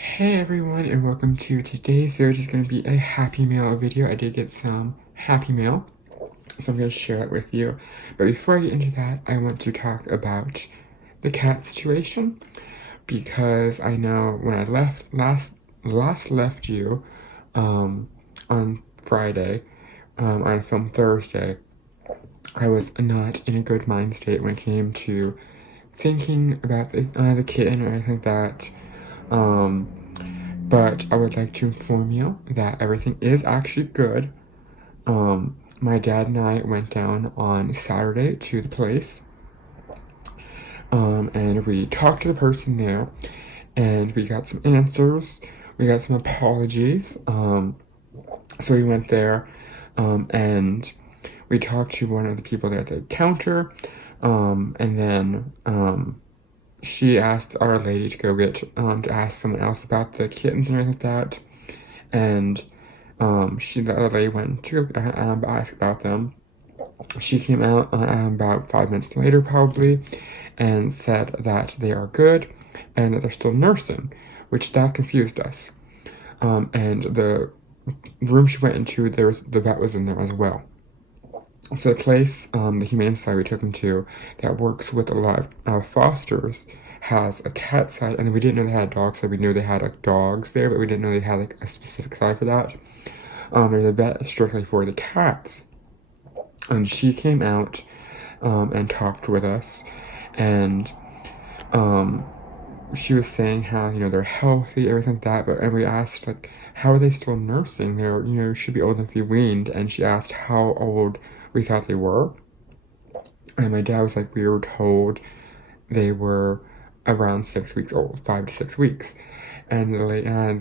Hey everyone, and welcome to today's video, which is going to be a Happy Mail video. I did get some Happy Mail, so I'm going to share it with you. But before I get into that, I want to talk about the cat situation, because I know when I last left you on Friday, I filmed Thursday, I was not in a good mind state when it came to thinking about the kitten or anything like that. But I would like to inform you that everything is actually good. My dad and I went down on Saturday to the place, and we talked to the person there, and we got some answers. We got some apologies. So we went there, and we talked to one of the people there at the counter, and then she asked our lady to go get to ask someone else about the kittens and everything like that, and the other lady went to go ask about them. She came out about 5 minutes later probably, and said that they are good and that they're still nursing, which that confused us. And the room she went into, the vet was in there as well. So the place, the Humane Society we took him to, that works with a lot of fosters, has a cat side, and we didn't know they had dogs, so we knew they had like dogs there, but we didn't know they had like a specific side for that. There's a vet strictly for the cats, and she came out and talked with us, and she was saying how they're healthy, everything like that, and we asked like how are they still nursing? They're should be old enough to be weaned, and she asked how old we thought they were, and my dad was like, we were told they were around 6 weeks old, 5 to 6 weeks. And the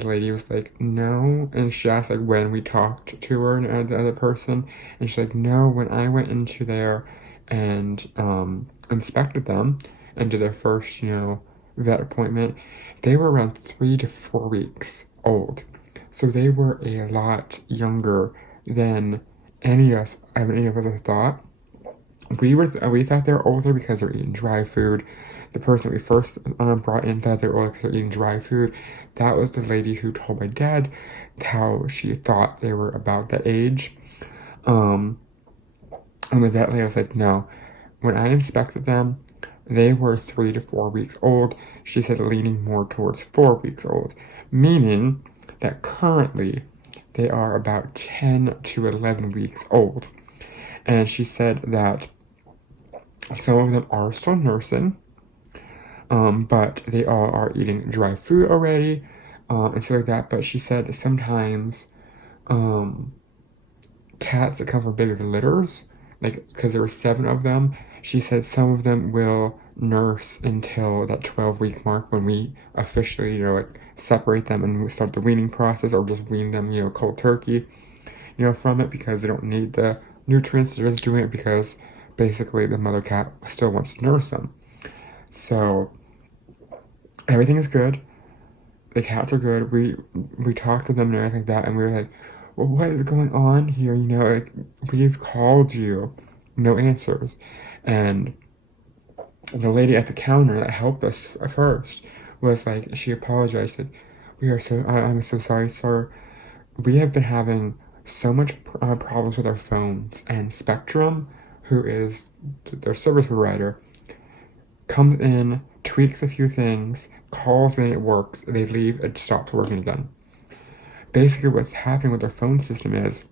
lady was like, no. And she asked like when we talked to her and the other person, and she's like, no, when I went into there and inspected them and did their first vet appointment, they were around 3 to 4 weeks old. So they were a lot younger than any of us thought. We thought they were older because they're eating dry food. The person we first brought in thought they were older because they're eating dry food. That was the lady who told my dad how she thought they were about that age. And with that lady, I was like, no. When I inspected them, they were 3 to 4 weeks old. She said leaning more towards 4 weeks old, meaning that currently they are about 10 to 11 weeks old. And she said that some of them are still nursing, but they all are eating dry food already, and stuff like that. But she said sometimes cats that come from bigger litters, like because there were 7 of them, she said some of them will nurse until that 12-week mark when we officially, like separate them and we start the weaning process, or just wean them, cold turkey, from it, because they don't need the nutrients. They're just doing it because basically the mother cat still wants to nurse them. So everything is good. The cats are good. We talked to them and everything like that, and we were like, well, what is going on here? Like, we've called you, no answers. And the lady at the counter that helped us at first was like, she apologized, like, I'm so sorry, sir. We have been having so much problems with our phones, and Spectrum, who is their service provider, comes in, tweaks a few things, calls in, it works, they leave, it stops working again. Basically, what's happening with their phone system is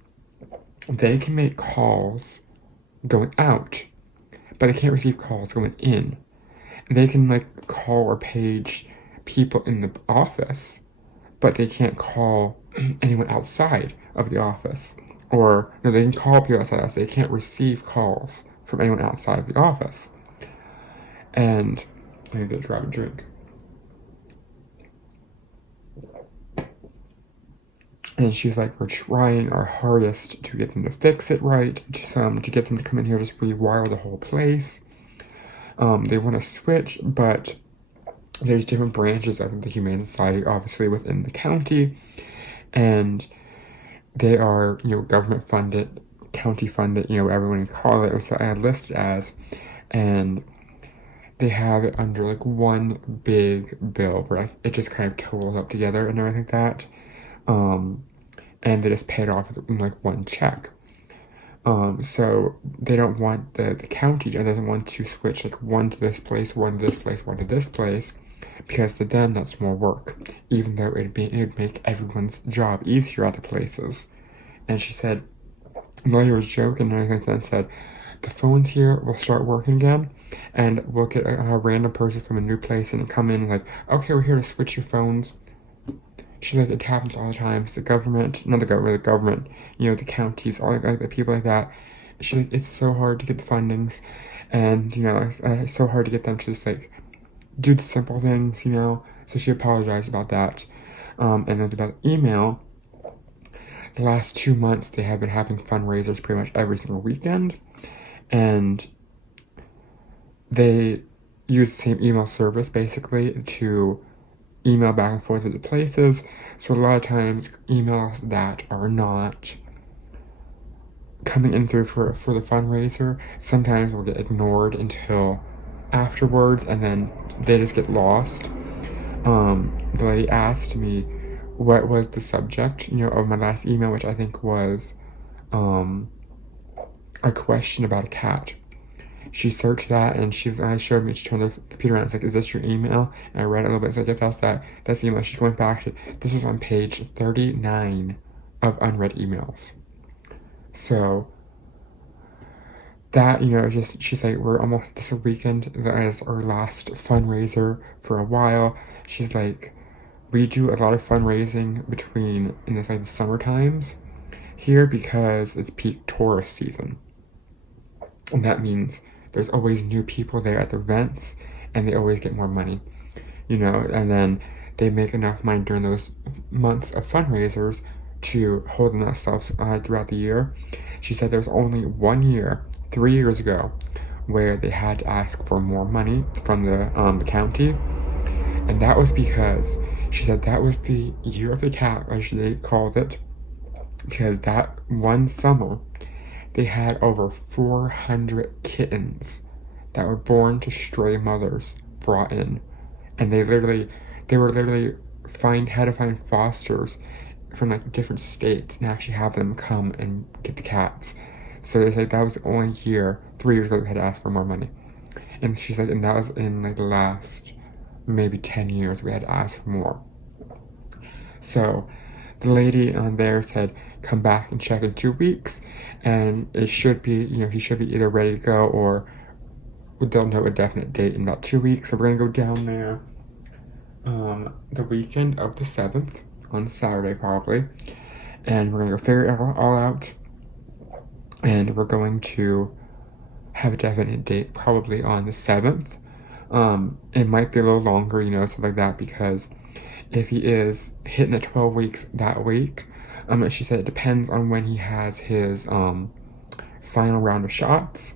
they can make calls going out, but they can't receive calls going in. They can like call or page people in the office, but they can't call anyone outside of the office. Or no, they can call people outside the office. They can't receive calls from anyone outside of the office. And I need to grab a drink. And she's like, we're trying our hardest to get them to fix it right, to get them to come in here, just rewire the whole place. They want to switch, but there's different branches of the Humane Society, obviously, within the county, and they are, government funded, county funded, whatever you call it, or so I listed as, and they have it under like one big bill where like it just kind of totals up together and everything like that. And they just pay it off in like one check. So they don't want the county doesn't want to switch like one to this place, one to this place, one to this place, because to them that's more work, even though it'd make everyone's job easier at the places. And she said, the lady was joking and everything like that, and said, the phones here will start working again, and we'll get a random person from a new place and come in like, okay, we're here to switch your phones. She's like, it happens all the time. So the government, not the government, the counties, all like the people like that. She's like, it's so hard to get the fundings, and it's so hard to get them to just like do the simple things. So she apologized about that. And then about email, the last 2 months they have been having fundraisers pretty much every single weekend, and they use the same email service basically to email back and forth with the places. So a lot of times emails that are not coming in through for the fundraiser sometimes will get ignored until afterwards, and then they just get lost. The lady asked me what was the subject, of my last email, which I think was a question about a cat. She searched that and she showed me, she turned the computer around. It's like, is this your email? And I read it a little bit. So like, if that's the email. She went back to, this is on page 39 of unread emails. So that, she's like, we're almost, this weekend as our last fundraiser for a while. She's like, we do a lot of fundraising in the summer times here because it's peak tourist season. And that means there's always new people there at the events, and they always get more money, and then they make enough money during those months of fundraisers to hold themselves throughout the year. She said there was only 1 year, 3 years ago, where they had to ask for more money from the county, and that was because she said that was the year of the cat, as they called it, because that one summer they had over 400 kittens that were born to stray mothers brought in, and they were literally had to find fosters from like different states and actually have them come and get the cats. So they said that was the only year, 3 years ago, they had to ask for more money. And she said, and that was in like the last maybe 10 years we had to ask for more. So the lady on there said, come back and check in 2 weeks, and it should be, he should be either ready to go or they'll know a definite date in about 2 weeks. So we're gonna go down there the weekend of the 7th, on Saturday probably, and we're gonna go figure it all out, and we're going to have a definite date probably on the 7th. It might be a little longer, stuff like that, because if he is hitting the 12 weeks that week, she said it depends on when he has his final round of shots,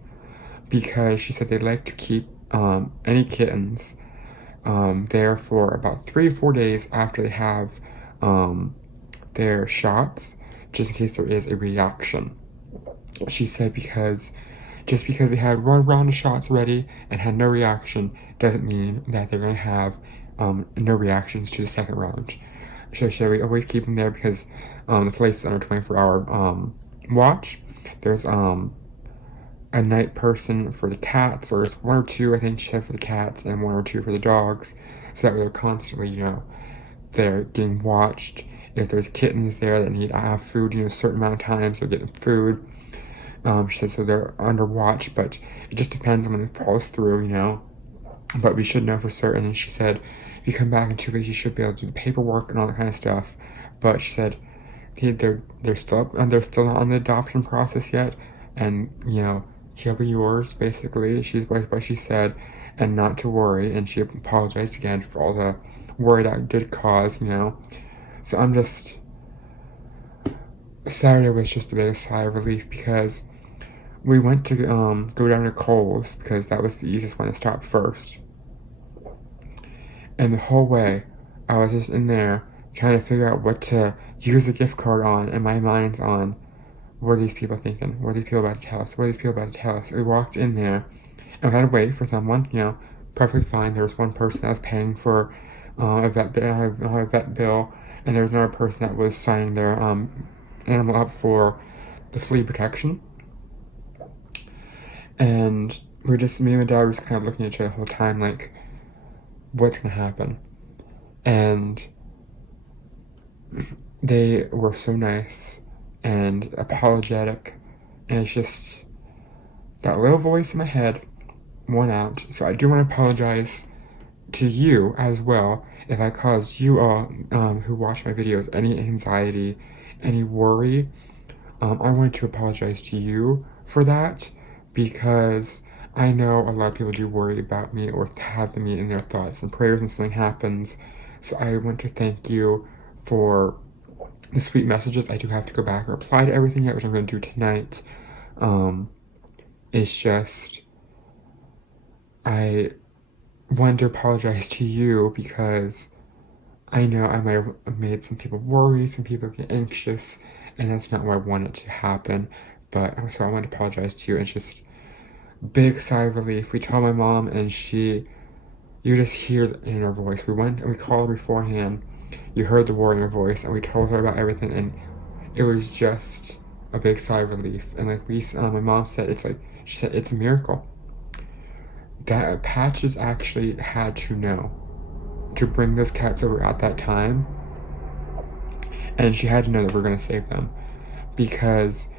because she said they like to keep any kittens there for about 3 to 4 days after they have their shots, just in case there is a reaction. She said just because they had one round of shots ready and had no reaction doesn't mean that they're going to have no reactions to the second round. So we always keep them there because the place is under 24-hour watch. There's a night person for the cats, or it's 1 or 2, I think she said, for the cats, and 1 or 2 for the dogs, so that they're constantly, they're getting watched. If there's kittens there that need to have food, a certain amount of times, they're getting food. She said so they're under watch, but it just depends on when it falls through, but we should know for certain. And she said, if you come back in 2 weeks, you should be able to do the paperwork and all that kind of stuff. But she said they're still not on the adoption process yet, and he'll be yours basically. What she said, and not to worry. And she apologized again for all the worry that did cause. So I'm just, Saturday was just a big sigh of relief, because we went to go down to Kohl's because that was the easiest one to stop first. And the whole way, I was just in there trying to figure out what to use the gift card on, and my mind's on, what are these people thinking? What are these people about to tell us? What are these people about to tell us? We walked in there, and we had to wait for someone, perfectly fine. There was one person that was paying for a vet bill, and there was another person that was signing their animal up for the flea protection. And me and my dad were just kind of looking at each other the whole time, like, what's gonna happen? And they were so nice and apologetic, and it's just that little voice in my head won out. So I do want to apologize to you as well if I caused you all who watch my videos any anxiety, any worry. I want to apologize to you for that, because I know a lot of people do worry about me or have me in their thoughts and prayers when something happens. So I want to thank you for the sweet messages. I do have to go back and reply to everything yet, which I'm going to do tonight. It's just, I wanted to apologize to you because I know I might have made some people worry, some people get anxious, and that's not what I wanted to happen. But so I want to apologize to you. It's just big sigh of relief. We told my mom, and you just hear it in her voice. We went and we called her beforehand. You heard the war in her voice, and we told her about everything, and it was just a big sigh of relief. And like my mom said, she said it's a miracle that Patches actually had to know to bring those cats over at that time, and she had to know that we're gonna save them, because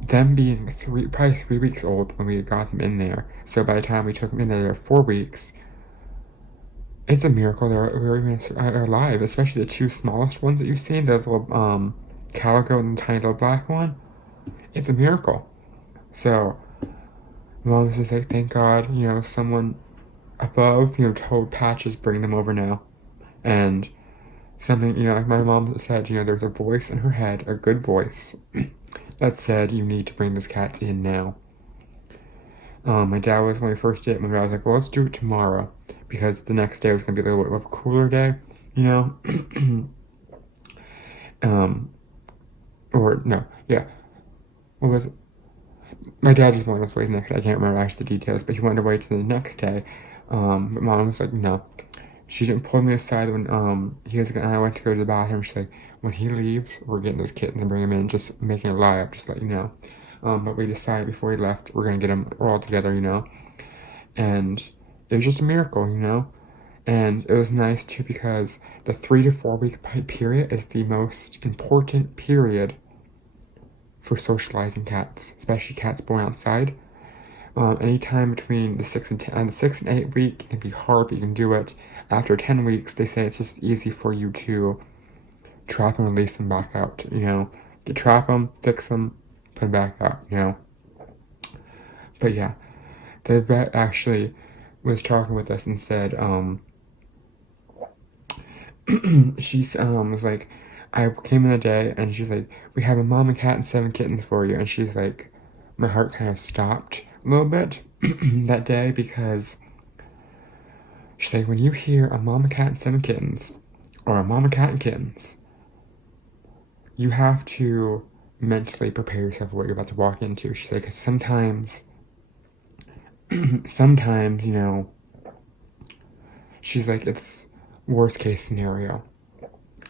them being probably 3 weeks old when we got them in there. So by the time we took them in there, they're 4 weeks. It's a miracle they're alive, especially the two smallest ones that you've seen, the little calico and the tiny little black one. It's a miracle. So mom was just like, thank God, someone above, told Patches bring them over now. And something, like my mom said, there's a voice in her head, a good voice, that said you need to bring those cats in now. My dad was, when we first did it, my dad was like, well, let's do it tomorrow, because the next day was going to be a little bit of a cooler day, or no, yeah. What was it? My dad just wanted us to wait the next day. I can't remember actually the details, but he wanted to wait till the next day. But mom was like, no. She didn't pull me aside when I went to go to the bathroom. She's like, when he leaves, we're getting those kittens and bring them in, just making a lie up, just to let you know. But we decided before he left, we're gonna get them all together, And it was just a miracle, And it was nice too, because the 3 to 4 week period is the most important period for socializing cats, especially cats born outside. Anytime between the 6 and 8 week can be hard, but you can do it. After 10 weeks, they say it's just easy for you to trap and release them back out. You trap them, fix them, put them back out. But yeah, the vet actually was talking with us and said, she was like, I came in the day and she's like, we have a mom and cat and 7 kittens for you. And she's like, my heart kind of stopped a little bit that day, because she's like, when you hear a mama cat and 7 kittens, or a mama cat and kittens, you have to mentally prepare yourself for what you're about to walk into. She's like, 'cause sometimes, she's like, it's worst case scenario.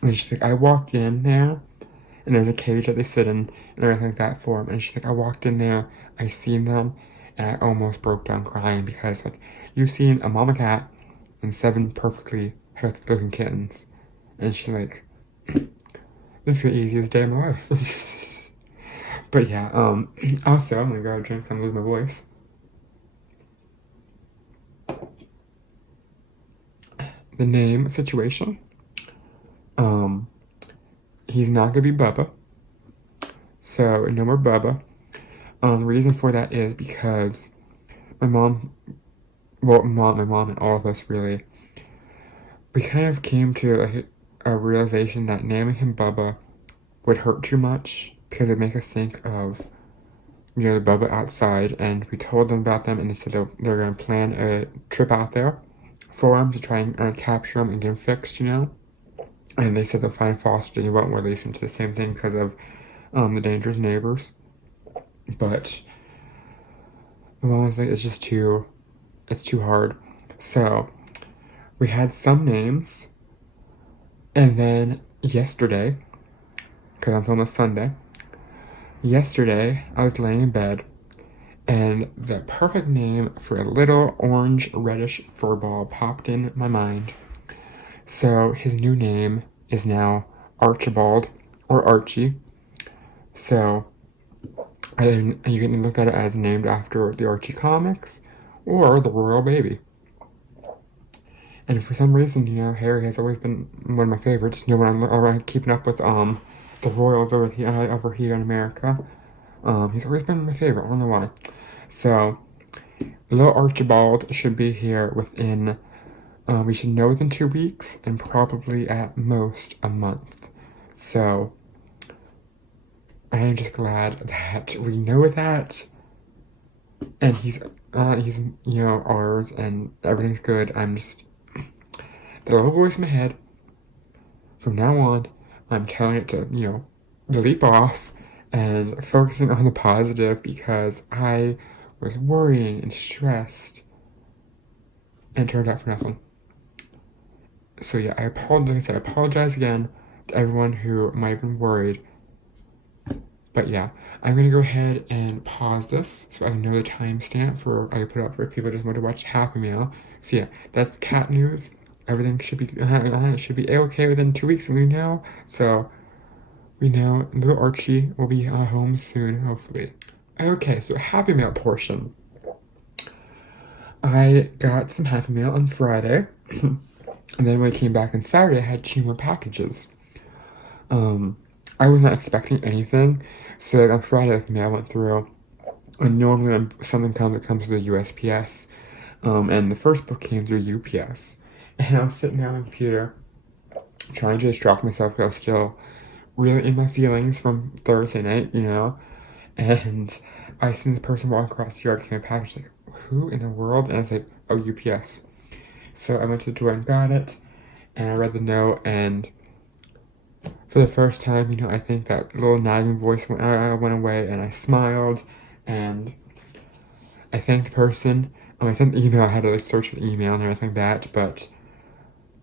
And she's like, I walked in there, and there's a cage that they sit in and everything like that for them. And she's like, I walked in there, I seen them, and I almost broke down crying, because you've seen a mama cat and 7 perfectly healthy looking kittens. And she's like, this is the easiest day of my life. But yeah, also, I'm gonna go drink, I'm losing my voice. The name situation. He's not gonna be Bubba. So no more Bubba. The reason for that is because my mom and all of us really, we kind of came to a realization that naming him Bubba would hurt too much, because it'd make us think of, the Bubba outside. And we told them about them, and they said they're going to plan a trip out there for him to try and capture him and get him fixed, And they said they'll find Foster and won't release him to the same thing because of the dangerous neighbors. But my mom was like, it's too hard. So we had some names, and then yesterday, because I'm filming Sunday, yesterday I was laying in bed, and the perfect name for a little orange reddish furball popped in my mind. So his new name is now Archibald, or Archie. So you can look at it as named after the Archie comics or the royal baby. And for some reason, Harry has always been one of my favorites. When I'm keeping up with the royals over here in America, he's always been my favorite. I don't know why. So little Archibald should be here within. We should know within 2 weeks, and probably at most a month. So I am just glad that we know that, and he's ours, and everything's good. I'm just the little voice in my head. From now on, I'm telling it to leap off and focusing on the positive, because I was worrying and stressed, and it turned out for nothing. So yeah, I apologize. I apologize again to everyone who might have been worried. But yeah, I'm gonna go ahead and pause this so I know the timestamp for I put up for people who just want to watch Happy Meal. So yeah, that's cat news. Everything should be okay within 2 weeks, we know. So we know little Archie will be home soon, hopefully. Okay, so Happy Meal portion. I got some Happy Meal on Friday, and then when I came back on Saturday, I had 2 more packages. I was not expecting anything, so on Friday, the mail went through, and normally when something comes, it comes through the USPS, and the first book came through UPS, and I was sitting there on the computer, trying to distract myself, because I was still really in my feelings from Thursday night, and I seen this person walk across the yard, came a package, like, who in the world? And I was like, oh, UPS. So I went to the door and got it, and I read the note, and for the first time, I think that little nagging voice went away, and I smiled, and I thanked the person. I sent the email. I had to search the email and everything like that, but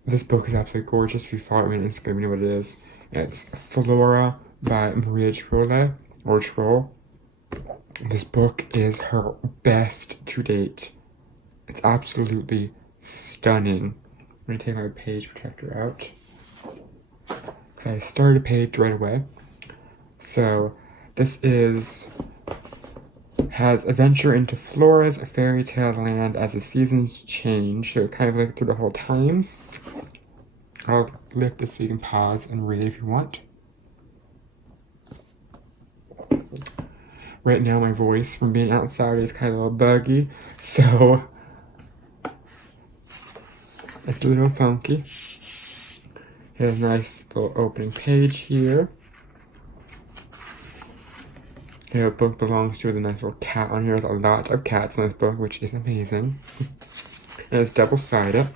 this book is absolutely gorgeous. If you follow me on Instagram, you know what it is. It's Flora by Maria Trolle, or Troll. This book is her best to date. It's absolutely stunning. I'm going to take my page protector out. I started a page right away. So this has adventure into Flora's fairy tale land as the seasons change. So kind of like through the whole times. I'll lift this so you can pause and read if you want. Right now my voice from being outside is kind of a little buggy, so it's a little funky. Here's a nice little opening page here. Here, a book belongs to with a nice little cat on here. There's a lot of cats in this book, which is amazing. And it's double-sided.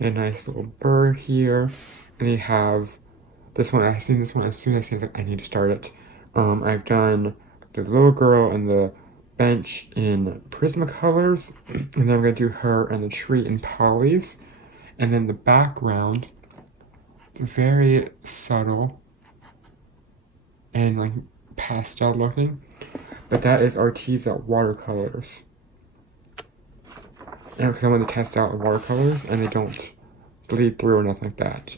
A nice little bird here. And you have this one. I seen this one as soon as I like, I need to start it. I've done the little girl and the bench in Prismacolors. And then I'm going to do her and the tree in Polys. And then the background, very subtle and like pastel looking, but that is Arteza watercolors. And because I want to test out watercolors and they don't bleed through or nothing like that.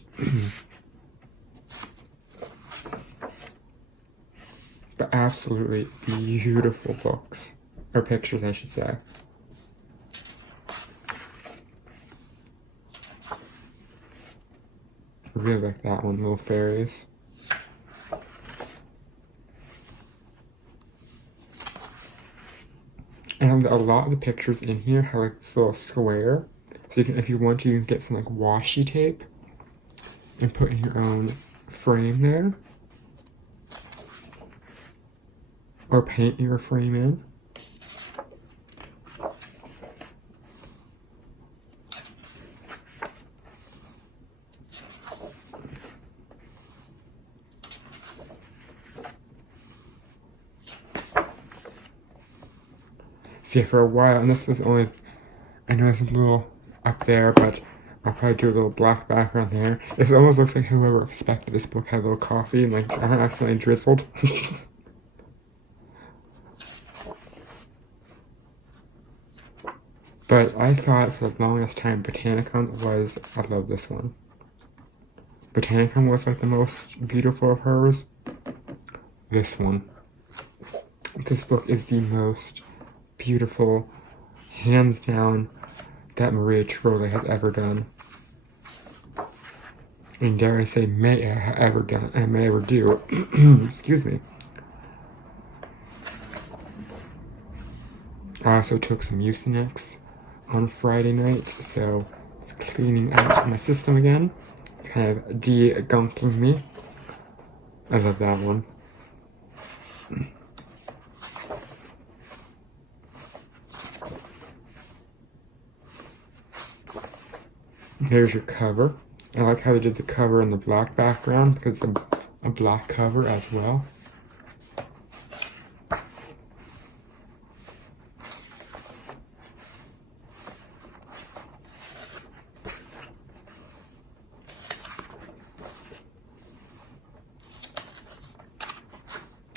But absolutely beautiful books, or pictures I should say. I really like that one, Little Fairies. And a lot of the pictures in here have like this little square. So you can, if you want to, you can get some like washi tape and put in your own frame there. Or paint your frame in. So yeah, for a while, and this was only I know it's a little up there, but I'll probably do a little black background there. It almost looks like whoever expected this book had a little coffee and like I accidentally drizzled. But I thought for the longest time Botanicum was, I love this one. Botanicum was like the most beautiful of hers. This one. This book is the most beautiful, hands down, that Maria Trolli has ever done. And dare I say, may ever do. Excuse me. I also took some Mucinex on Friday night, so it's cleaning out my system again. Kind of de-gunking me. I love that one. Here's your cover. I like how they did the cover in the black background because it's a black cover as well.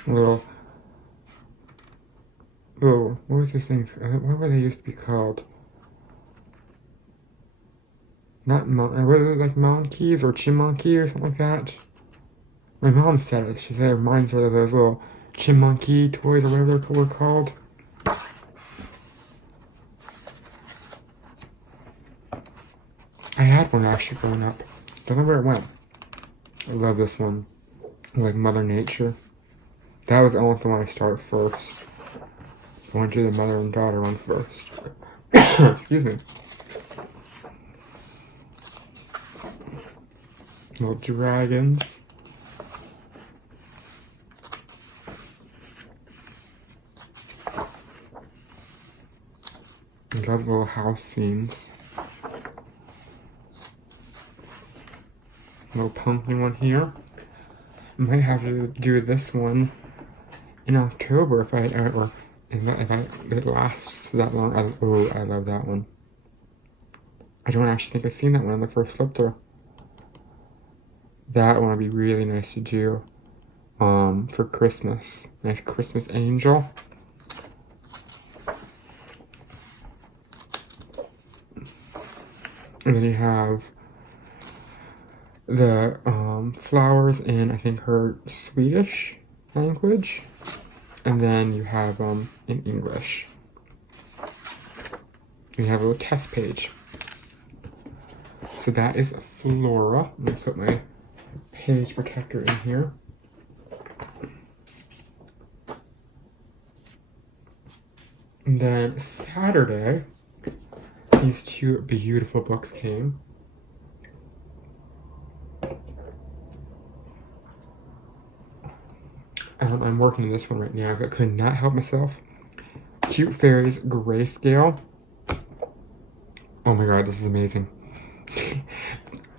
Little, what was this thing? What were they used to be called? Not what is it, like monkeys or chimmonkey or something like that? My mom said it. She said it reminds her of those little chimmonkey toys or whatever they were called. I had one actually growing up. Don't know where it went. I love this one. Like Mother Nature. That was almost the one I started first. I went to the mother and daughter one first. Excuse me. Little dragons. I love little house scenes. Little pumpkin one here. I might have to do this one in October if it lasts that long. I love that one. I don't actually think I've seen that one on the first flip through. That one would be really nice to do for Christmas. Nice Christmas angel. And then you have the flowers in, I think, her Swedish language. And then you have in English. You have a little test page. So that is Flora. Let me put my page protector in here. And then Saturday, these two beautiful books came. I'm working on this one right now. I could not help myself. Cute Fairies Grayscale. Oh my god, this is amazing.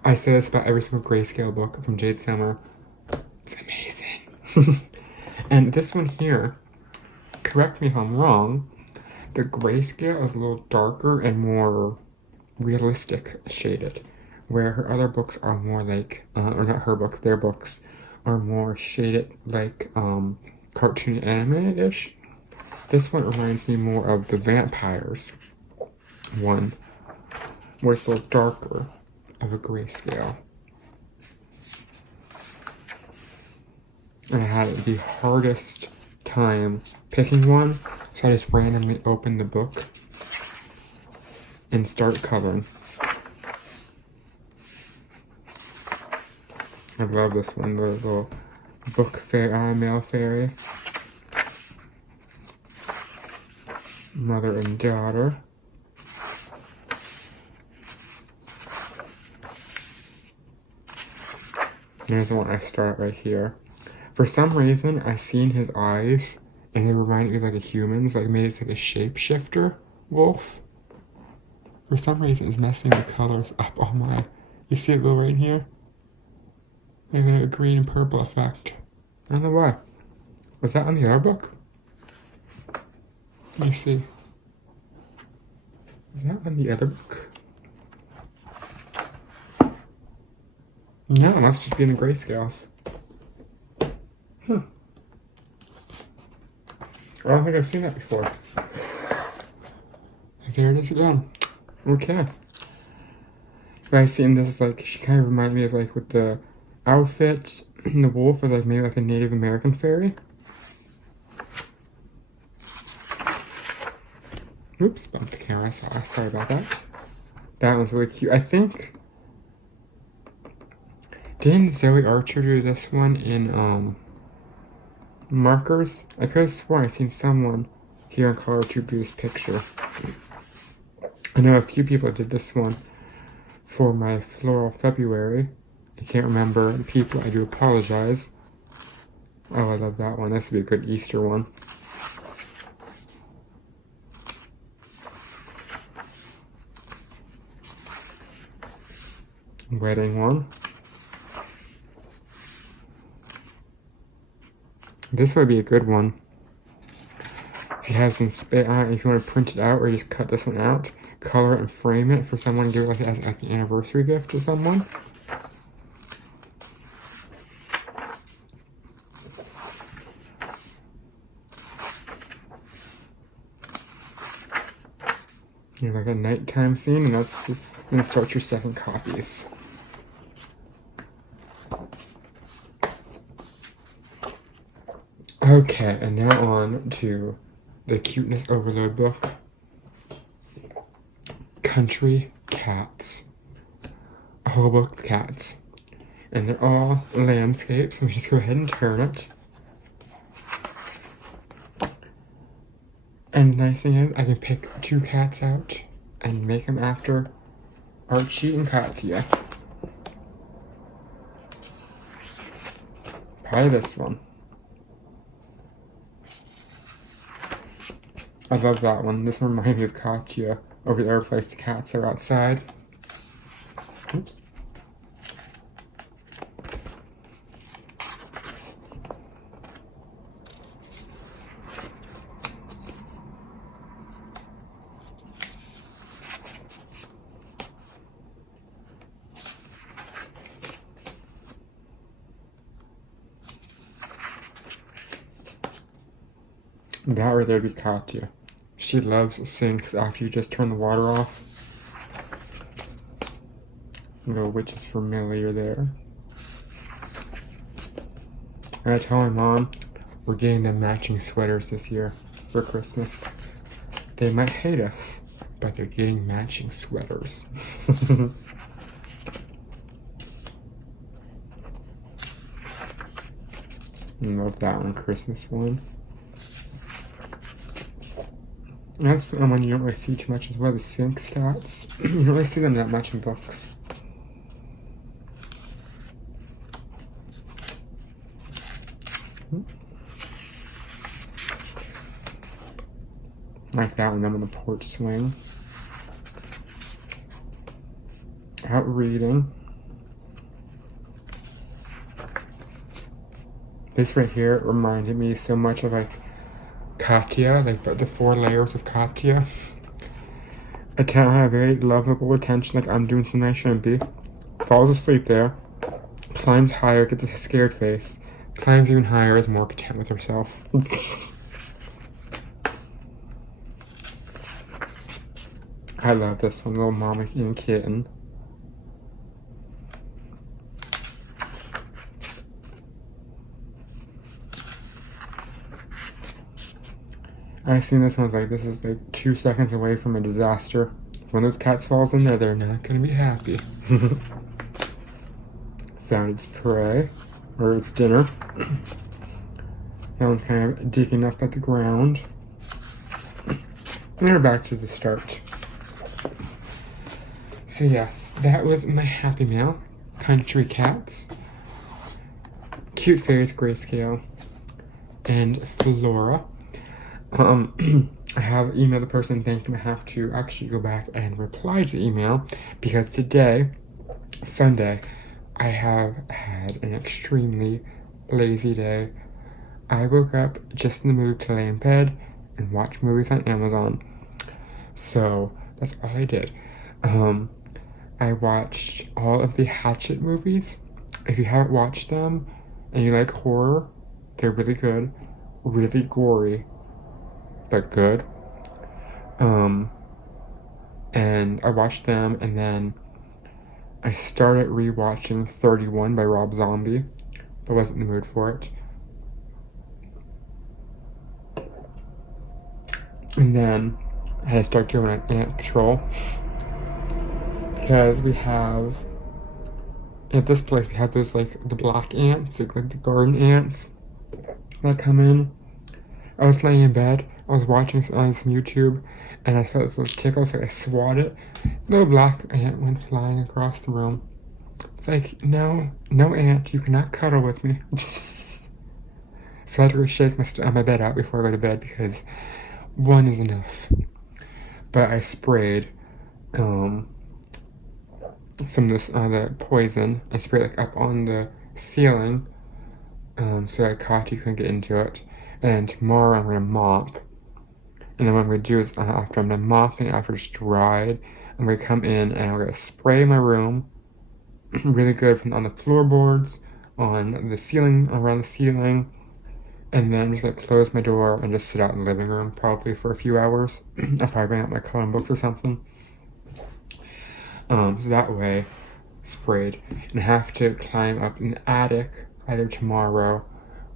I say this about every single Grayscale book from Jade Summer. It's amazing. And this one here, correct me if I'm wrong, the Grayscale is a little darker and more realistic shaded, where her other books are more like, or not her books, their books are more shaded like cartoon anime-ish. This one reminds me more of the Vampires one, where it's a little darker of a Grayscale. And I had the hardest time picking one, so I just randomly opened the book and start coloring. I love this one, the little book fair, male fairy. Mother and daughter. There's the one I start right here. For some reason, I seen his eyes, and they reminded me of like a human's, like maybe it's like a shapeshifter wolf. For some reason, it's messing the colors up on my, you see it little right here? Like a green and purple effect. I don't know why. Was that on the other book? Let me see. Is that on the other book? No, it must just be in the grayscales. I don't think I've seen that before. There it is again. Okay. I've seen this, like, she kind of reminded me of, like, with the outfit and the wolf, or like maybe like a Native American fairy. Oops, bumped the camera, sorry about that. That one's really cute. I think, didn't Zoe Archer do this one in markers? I could have sworn I've seen someone here in Color Tube do this picture. I know a few people did this one for my Floral February. I can't remember people, I do apologize. Oh, I love that one. This would be a good Easter one. Wedding one. This would be a good one. If you have some space, if you want to print it out or just cut this one out, color it and frame it for someone to give it as like an anniversary gift to someone. You have like a nighttime scene, and that's gonna start your second copies. Okay, and now on to the Cuteness Overload book. Country Cats. A whole book of cats. And they're all landscapes. Let me just go ahead and turn it. And the nice thing is, I can pick 2 cats out and make them after Archie and Katya. Probably this one. I love that one. This one reminds me of Katya over there, place the cats are outside. Oops. That right there would be Katya. She loves sinks after you just turn the water off. No witch is familiar there. And I told my mom we're getting them matching sweaters this year for Christmas. They might hate us, but they're getting matching sweaters. I love that one, Christmas one. That's one you don't really see too much as well, the Sphinx stats. You don't really see them that much in books. Like that one, I'm on the porch swing. Out reading. This right here reminded me so much of like Katya, like the 4 layers of Katya. A town had very lovable attention, like I'm doing something I shouldn't be. Falls asleep there. Climbs higher, gets a scared face. Climbs even higher, is more content with herself. I love this one, little mama and kitten. I've seen this one's like, this is like 2 seconds away from a disaster. When those cats falls in there, they're not gonna be happy. Found its prey, or its dinner. That one's kind of digging up at the ground. And we're back to the start. So yes, that was my Happy Mail. Country Cats. Cute Fairies Grayscale. And Flora. I have emailed the person, thanked him. I have to actually go back and reply to the email because today, Sunday, I have had an extremely lazy day. I woke up just in the mood to lay in bed and watch movies on Amazon. So That's all I did. I watched all of the Hatchet movies. If you haven't watched them and you like horror, they're really good, really gory, but good. And I watched them, and then I started rewatching 31 by Rob Zombie, but wasn't in the mood for it. And then I had to start doing an ant patrol because we have, at this place, we have those like the black ants, like the garden ants that come in. I was laying in bed, I was watching on some YouTube, and I felt this little tickle, so I swatted it. The black ant went flying across the room. It's like, no ant, you cannot cuddle with me. So I had to shake my bed out before I go to bed because one is enough. But I sprayed some of this the poison. I sprayed like up on the ceiling so that Kati couldn't get into it. And tomorrow I'm gonna mop. And then what I'm gonna do is after I'm done mopping, after it's dried, I'm gonna come in and I'm gonna spray my room really good on the floorboards, on the ceiling, around the ceiling. And then I'm just gonna close my door and just sit out in the living room probably for a few hours. I'll probably bring out my coloring books or something. So that way, sprayed. And I have to climb up in the attic either tomorrow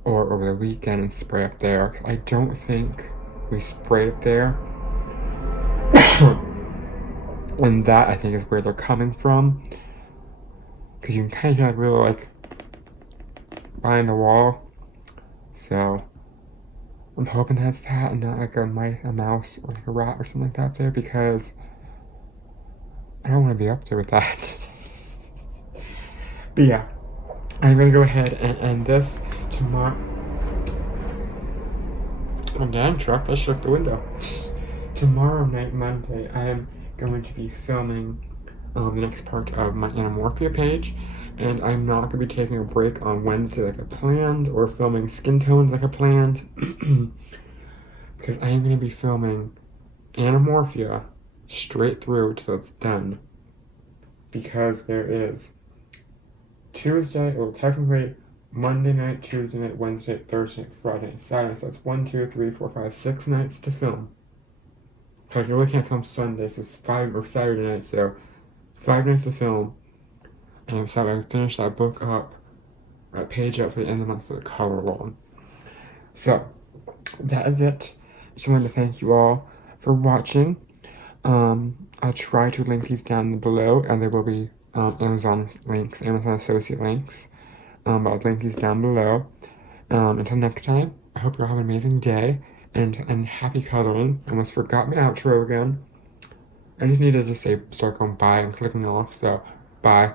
or over the weekend and spray up there. I don't think we sprayed up there. And that, I think, is where they're coming from. Because you can kind of hear like really like behind the wall. So I'm hoping that's that and not like a mouse or like a rat or something like that there, because I don't want to be up there with that. But yeah, I'm gonna go ahead and end this tomorrow. Oh damn truck, I shook the window. Tomorrow night, Monday, I am going to be filming the next part of my Anamorphia page, and I'm not going to be taking a break on Wednesday like I planned, or filming skin tones like I planned, because I am going to be filming Anamorphia straight through till it's done, because there is Tuesday, or technically Monday night, Tuesday night, Wednesday, Thursday, Friday, and Saturday, so it's 1, 2, 3, 4, 5, 6 nights to film. Because I really can't film Sunday, so it's 5 or Saturday night, so 5 nights to film. And I'm sorry, I finished that book up, that page up for the end of the month for the color one. So, that is it. Just wanted to thank you all for watching. I'll try to link these down below, and there will be Amazon links, Amazon associate links. But I'll link these down below. Until next time, I hope you all have an amazing day, and happy coloring. I almost forgot my outro again. I just need to start going bye and clicking off, so bye.